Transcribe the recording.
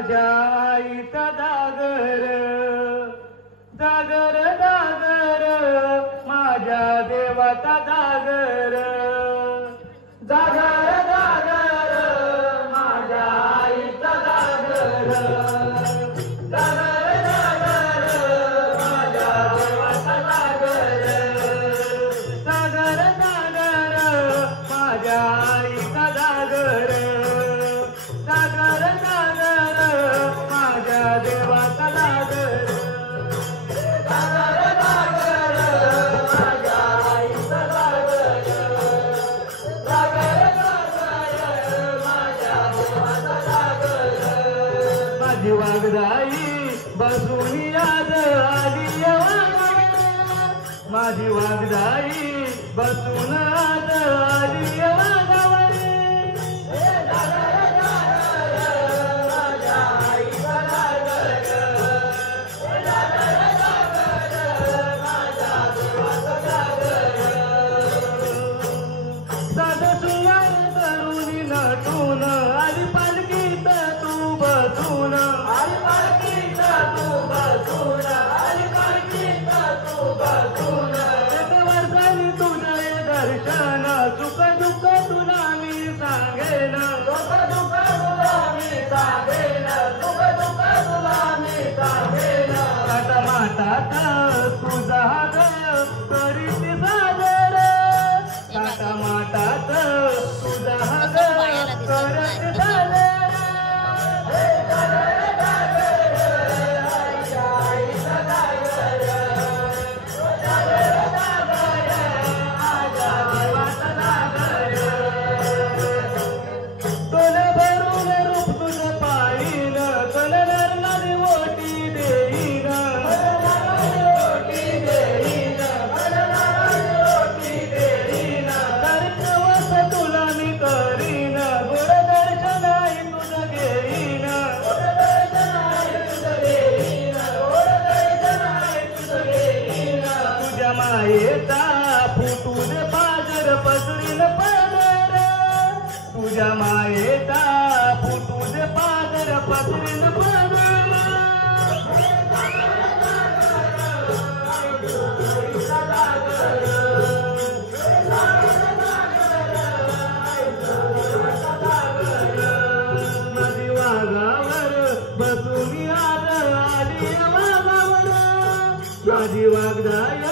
माझ्या आईचा दागर दागर दागर माझ्या देवाचा दागर दागर दागर माझ्या आईचा दागर दागर दागर माझ्या देवाचा दागर दागर दागर माझ्या आईचा दागर दागर दागर माझ्या देवाचा दागर दागर दागर माझ्या आईचा दागर दागर दागर माझ्या देवाचा दागर माझी वाघराई बसून याद आली माझी वाघराई बसून याद आली तुझा करीत सादर काटा माटात तुझा करत सादर मायेचा फुटून पाजर पसरील पदर तुझ्या मायेचा फुटून पाजर पसरील पदर नदी वाघावर बसून याद आली वाघावर माझी वाघदाय